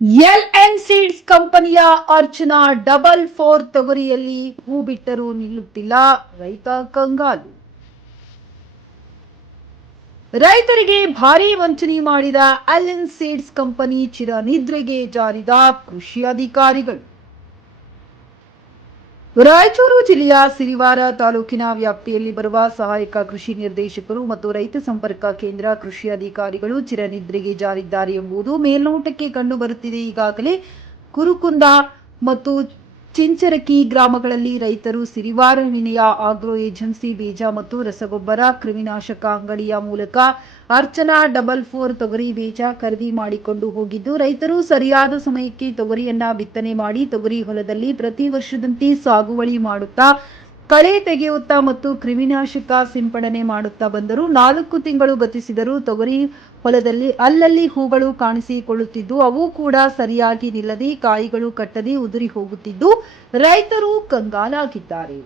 L N seeds ಕಂಪನಿಯ Archana double 4 ತೊಗರಿಯಲ್ಲಿ ಹೂ ಬಿಟ್ಟರೂ ನಿಲ್ಲುತ್ತಿಲ್ಲ, ರೈತ ಕಂಗಾಲು. ರೈತರಿಗೆ ಭಾರೀ ವಂಚನೆ ಮಾಡಿದ ಎಲ್ಎನ್ ಸೀಡ್ಸ್ ಕಂಪನಿ ಚಿರನಿದ್ರೆಗೆ ಜಾರಿದ ಕೃಷಿ ಅಧಿಕಾರಿಗಳು. ರಾಯಚೂರು ಜಿಲ್ಲೆಯ ಸಿರಿವಾರ ತಾಲೂಕಿನ ವ್ಯಾಪ್ತಿಯಲ್ಲಿ ಬರುವ ಸಹಾಯಕ ಕೃಷಿ ನಿರ್ದೇಶಕರು ಮತ್ತು ರೈತ ಸಂಪರ್ಕ ಕೇಂದ್ರ ಕೃಷಿ ಅಧಿಕಾರಿಗಳು ಚಿರನಿದ್ರೆಗೆ ಜಾರಿದ್ದಾರೆ ಎಂಬುದು ಮೇಲ್ನೋಟಕ್ಕೆ ಕಂಡುಬರುತ್ತಿದೆ. ಈಗಾಗಲೇ ಕುರುಕುಂದ ಮತ್ತು ಚಿಂಚರಕಿ ಗ್ರಾಮಗಳಲ್ಲಿ ರೈತರು ಸಿರಿವಾರ ವಿನಯ ಆಗ್ರೋ ಏಜೆನ್ಸಿ ಬೀಜ ಮತ್ತು ರಸಗೊಬ್ಬರ ಕ್ರಿಮಿನಾಶಕ ಅಂಗಡಿಯ ಮೂಲಕ ಅರ್ಚನಾ ಡಬಲ್ 4 ತೊಗರಿ ಬೀಜ ಖರೀದಿ ಮಾಡಿಕೊಂಡು ಹೋಗಿದ್ದು, ರೈತರು ಸರಿಯಾದ ಸಮಯಕ್ಕೆ ತೊಗರಿಯನ್ನ ಬಿತ್ತನೆ ಮಾಡಿ ತೊಗರಿ ಹೊಲದಲ್ಲಿ ಪ್ರತಿ ವರ್ಷದಂತೆ ಸಾಗುವಳಿ ಮಾಡುತ್ತಾ ಕಳೆ ತೆಗೆಯುತ್ತಾ ಮತ್ತು ಕ್ರಿಮಿನಾಶಕ ಸಿಂಪಡಣೆ ಮಾಡುತ್ತಾ ಬಂದರು. 4 ತಿಂಗಳು ಗತಿಸಿದರೂ ತೊಗರಿ ಹೊಲದಲ್ಲಿ ಅಲ್ಲಲ್ಲಿ ಹೂಗಳು ಕಾಣಿಸಿಕೊಳ್ಳುತ್ತಿದ್ದು, ಅವು ಕೂಡ ಸರಿಯಾಗಿ ನಿಲ್ಲದೆ ಕಾಯಿಗಳು ಕಟ್ಟದೆ ಉದುರಿ ಹೋಗುತ್ತಿದ್ದು ರೈತರು ಕಂಗಾಲಾಗಿದ್ದಾರೆ.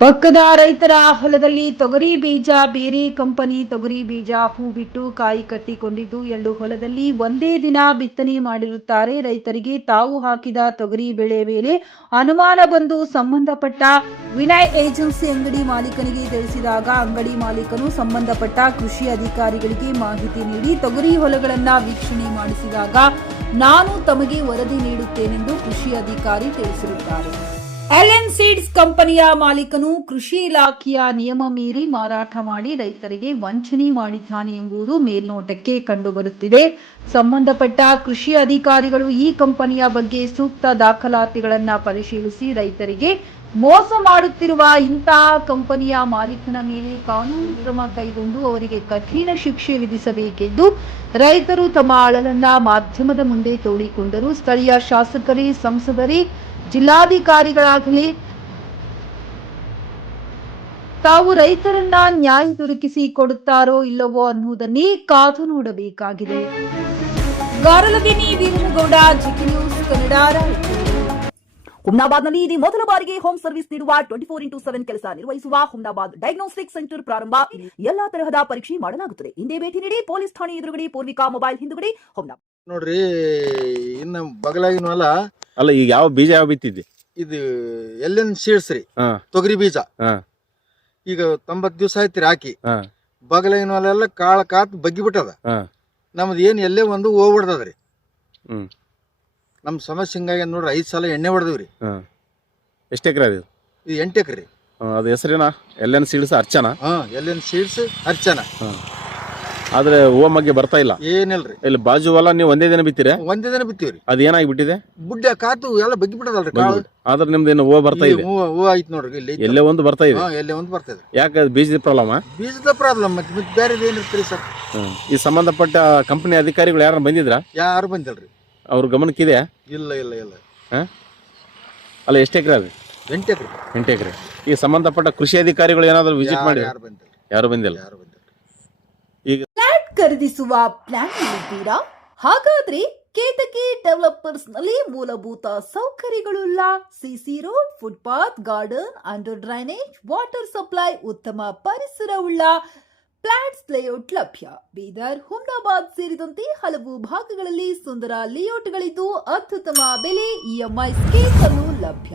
ಪಕ್ಕದ ರೈತರ ಹೊಲದಲ್ಲಿ ತೊಗರಿ ಬೀಜ ಬೇರೆ ಕಂಪನಿ ತೊಗರಿ ಬೀಜ ಹೂ ಬಿಟ್ಟು ಕಾಯಿ ಕಟ್ಟಿಕೊಂಡಿದ್ದು, 2 ಹೊಲದಲ್ಲಿ ಒಂದೇ ದಿನ ಬಿತ್ತನೆ ಮಾಡಿರುತ್ತಾರೆ. ರೈತರಿಗೆ ತಾವು ಹಾಕಿದ ತೊಗರಿ ಬೆಳೆ ಮೇಲೆ ಅನುಮಾನ ಬಂದು ಸಂಬಂಧಪಟ್ಟ ವಿನಯ್ ಏಜೆನ್ಸಿ ಅಂಗಡಿ ಮಾಲೀಕನಿಗೆ ತಿಳಿಸಿದಾಗ ಅಂಗಡಿ ಮಾಲೀಕನು ಸಂಬಂಧಪಟ್ಟ ಕೃಷಿ ಅಧಿಕಾರಿಗಳಿಗೆ ಮಾಹಿತಿ ನೀಡಿ ತೊಗರಿ ಹೊಲಗಳನ್ನ ವೀಕ್ಷಣೆ ಮಾಡಿಸಿದಾಗ ನಾನು ತಮಗೆ ವರದಿ ನೀಡುತ್ತೇನೆಂದು ಕೃಷಿ ಅಧಿಕಾರಿ ತಿಳಿಸಿರುತ್ತಾರೆ. ಎಲ್ಎನ್ ಸೀಡ್ಸ್ ಕಂಪನಿಯ ಮಾಲೀಕನು ಕೃಷಿ ಇಲಾಖೆಯ ನಿಯಮ ಮೀರಿ ಮಾರಾಟ ಮಾಡಿ ರೈತರಿಗೆ ವಂಚನೆ ಮಾಡಿದ್ದಾನೆ ಎಂಬುದು ಮೇಲ್ನೋಟಕ್ಕೆ ಕಂಡುಬರುತ್ತಿದೆ. ಸಂಬಂಧಪಟ್ಟ ಕೃಷಿ ಅಧಿಕಾರಿಗಳು ಈ ಕಂಪನಿಯ ಬಗ್ಗೆ ಸೂಕ್ತ ದಾಖಲಾತಿಗಳನ್ನು ಪರಿಶೀಲಿಸಿ ರೈತರಿಗೆ ಮೋಸ ಮಾಡುತ್ತಿರುವ ಇಂತಹ ಕಂಪನಿಯ ಮಾಲೀಕನ ಮೇಲೆ ಕಾನೂನು ಕ್ರಮ ಕೈಗೊಂಡು ಅವರಿಗೆ ಕಠಿಣ ಶಿಕ್ಷೆ ವಿಧಿಸಬೇಕೆಂದು ರೈತರು ತಮ್ಮ ಅಳಲನ್ನ ಮಾಧ್ಯಮದ ಮುಂದೆ ತೋಡಿಕೊಂಡರು. ಸ್ಥಳೀಯ ಶಾಸಕರೇ, ಸಂಸದರೇ, ಜಿಲ್ಲಾಧಿಕಾರಿಗಳಾಗಲಿ ತಾವು ರೈತರನ್ನ ನ್ಯಾಯ ದೊರಕಿಸಿ ಕೊಡುತ್ತಾರೋ ಇಲ್ಲವೋ ಅನ್ನುವುದನ್ನೇ ಕಾದು ನೋಡಬೇಕಾಗಿದೆ. ಗಾರಲದಿನಿ ವೀರನಗೌಡ, ಜಿಕೆ ನ್ಯೂಸ್ ಕನ್ನಡ, ರಾಯಚೂರು. ಹುಮ್ನಾಬಾದ್ನಲ್ಲಿ ಇದು ಮೊದಲ ಬಾರಿಗೆ ಹೋಮ್ ಸರ್ವಿಸ್ ನೀಡುವ 24x7 ಕೆಲಸ ನಿರ್ವಹಿಸುವ ಹುಮ್ನಾಬಾದ್ ಡಯಾಗ್ನೋಸ್ಟಿಕ್ ಸೆಂಟರ್ ಪ್ರಾರಂಭ. ಎಲ್ಲಾ ತರಹದ ಪರೀಕ್ಷೆ ಮಾಡಲಾಗುತ್ತದೆ. ಹಿಂದೆ ಭೇಟಿ ನೀಡಿ. ಪೊಲೀಸ್ ಠಾಣೆ ಎದುರುಗಡೆ, ಪೂರ್ವಿಕಾ ಮೊಬೈಲ್ ಹಿಂದುಗಡೆ, ಹುಮ್ನಾಬಾದ್. ನೋಡ್ರಿ, ಇನ್ನು ಬಗಲಾಗಿನ ಹೊಲ ಅಲ್ಲ. ಈಗ ಯಾವ ಬೀಜ ಯಾವ ಬಿತ್ತಿದ್ದಿ? ಇದು ಎಲ್ಎನ್ ಸೀಡ್ಸ್ ರೀ, ತೊಗರಿ ಬೀಜ. ಈಗ 90 ದಿವಸ ಆಯ್ತಿರಿ ಹಾಕಿ. ಬಗಲಾಗಿನ ಹೊಲ ಎಲ್ಲ ಕಾಳ ಕಾತ್ ಬಗ್ಗಿ ಬಿಟ್ಟದ. ನಮ್ದು ಏನ್ ಎಲ್ಲೇ ಒಂದು ಹೋಗ್ಬಿಡ್ತದ್ರಿ. ನಮ್ ಸಮಸ್ಯೆ ಹಿಂಗಾಗಿ ನೋಡ್ರಿ 5 ಸಲ ಎಣ್ಣೆ ಹೊಡೆದಿವ್ರಿ. ಎಷ್ಟು ಎಕರೆ ಅದು? ಇದು 8 ಎಕರೆ. ಅದು ಹೆಸರೇನ? LN seeds Archana? LN seeds Archana. ಆದ್ರೆ ಹೂವ ಮಗ್ಗೆ ಬರ್ತಾ ಇಲ್ಲ. ಏನಿಲ್ರಿ. ಇಲ್ಲಿ ಬಾಜು ಹೊಲ ನೀವು ಒಂದೇ ದಿನ ಬಿತ್ತೀರ? ಒಂದೇ ದಿನ ಬಿತ್ತೀವ್ರಿ. ಅದ್ ಏನಾಗಿ ಬಿಟ್ಟಿದೆ? ಬುಡ್ಡ ಕಾತು ಎಲ್ಲ ಬಗ್ಗಿ ಬಿಟ್ಟದಲ್ರಿ ಕಾಳು. ಆದ್ರೆ ನಿಮ್ದೇನು ಹೂವ ಬರ್ತಾ ಇದೆ? ಹೂವ ಆಯ್ತು ನೋಡ್ರಿ. ಇಲ್ಲಿ ಎಲ್ಲೇ ಒಂದು ಬರ್ತಾ ಇದೆ. ಎಲ್ಲೇ ಒಂದು ಬರ್ತದೆ. ಯಾಕೆ? ಬೀಜದ ಪ್ರಾಬ್ಲಮ್? ಬೀಜದ ಪ್ರಾಬ್ಲಮ್. ಮತ್ತೆ ಬೇರೆ ಏನಿರ್ತೀರಿ ಸರ್? ಈ ಸಂಬಂಧಪಟ್ಟ ಕಂಪನಿ ಅಧಿಕಾರಿಗಳು ಯಾರು ಬಂದಿದ್ರ? ಯಾರು ಬಂದಿಲ್ರಿ. ಅವ್ರ ಗಮನಕ್ಕಿದೆ? ಇಲ್ಲ ಇಲ್ಲ ಇಲ್ಲ. ಅಲ್ಲ, ಎಷ್ಟು ಎಕರೆ ಅದು? 8 ಎಕರೆ. 8 ಎಕರೆ. ಈ ಸಂಬಂಧಪಟ್ಟ ಕೃಷಿ ಅಧಿಕಾರಿಗಳು ಏನಾದ್ರು ವಿಸಿಟ್ ಮಾಡಿ? ಯಾರು ಬಂದಿಲ್ಲ. ಈಗ ಫ್ಲಾಟ್ ಖರೀದಿಸುವ ಪ್ಲಾನ್ ಇದ್ದೀರಾ? ಹಾಗಾದ್ರೆ ಕೇತಕಿ ಡೆವಲಪರ್ಸ್ ನಲ್ಲಿ ಮೂಲಭೂತ ಸೌಕರ್ಯಗಳುಳ್ಳ CC road, footpath, garden, under drainage, water supply, ಉತ್ತಮ ಪರಿಸರವುಳ್ಳ ಫ್ಲಾಟ್ಸ್ ಲೇಔಟ್ ಲಭ್ಯ. ಬೀದರ್, ಹುಮ್ನಾಬಾದ್ ಸೇರಿದಂತೆ ಹಲವು ಭಾಗಗಳಲ್ಲಿ ಸುಂದರ ಲೇಔಟ್ಗಳಿದ್ದು ಅತ್ಯುತ್ತಮ ಬೆಲೆ, ಇಎಂಐ ಸ್ಕೀಮ್ ಅನ್ನು ಲಭ್ಯ.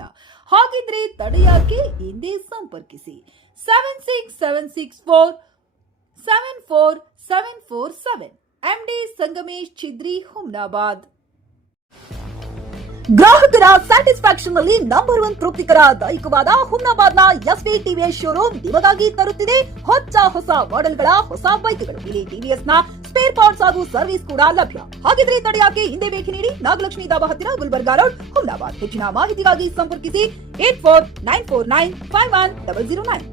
ಹಾಗಿದ್ರೆ ತಡೆಯಾಕೆ? ಹಿಂದೆ ಸಂಪರ್ಕಿಸಿ 7676474747 ಎಂಡಿ ಸಂಗಮೇಶ್ ಚಿದ್ರಿ, ಹುಮ್ನಾಬಾದ್. ಗ್ರಾಹಕರ ಸ್ಯಾಟಿಸ್ಫ್ಯಾಕ್ಷನ್ ನಲ್ಲಿ ನಂಬರ್ 1 ತೃಪ್ತಿಕರ ದೈಹಿಕವಾದ ಹುಮ್ನಾಬಾದ್ನ ಎಸ್ವಿ ಟಿವಿಎಸ್ ಶೋರೂಮ್ ನಿಮಗಾಗಿ ತರುತ್ತಿದೆ ಹೊಸ ಮಾಡೆಲ್ಗಳ ಹೊಸ ಬೈಕ್ಗಳು. ಇಲ್ಲಿ ಟಿವಿಎಸ್ ನ ಸ್ಪೇರ್ ಪಾರ್ಟ್ಸ್ ಹಾಗೂ ಸರ್ವಿಸ್ ಕೂಡ ಲಭ್ಯ. ಹಾಗಿದ್ರೆ ತಡೆಯಾಕೆ? ಹಿಂದೆ ಭೇಟಿ ನೀಡಿ. ನಾಗಲಕ್ಷ್ಮಿ ಧಾಬಾ ಹತ್ತಿರ, ಗುಲ್ಬರ್ಗಾ ರೋಡ್, ಹುಮ್ನಾಬಾದ್. ಹೆಚ್ಚಿನ ಮಾಹಿತಿಗಾಗಿ ಸಂಪರ್ಕಿಸಿ 8494951009.